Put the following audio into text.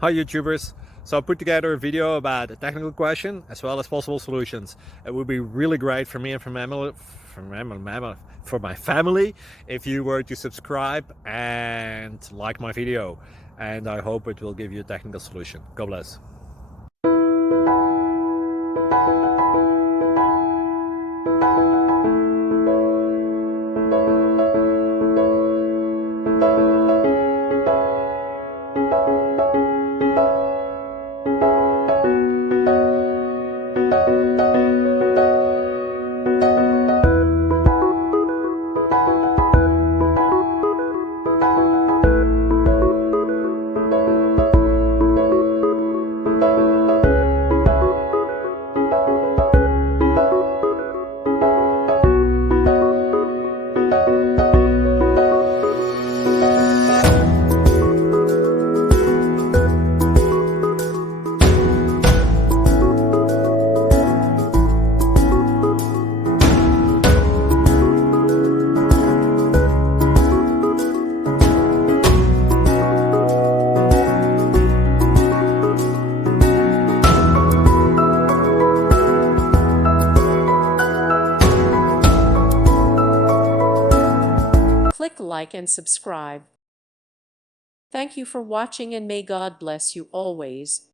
Hi YouTubers! So I put together a video about a technical question as well as possible solutions. It would be really great for me and for my family if you were to subscribe and like my video, and I hope it will give you a technical solution. God bless. Click like and subscribe. Thank you for watching and may God bless you always.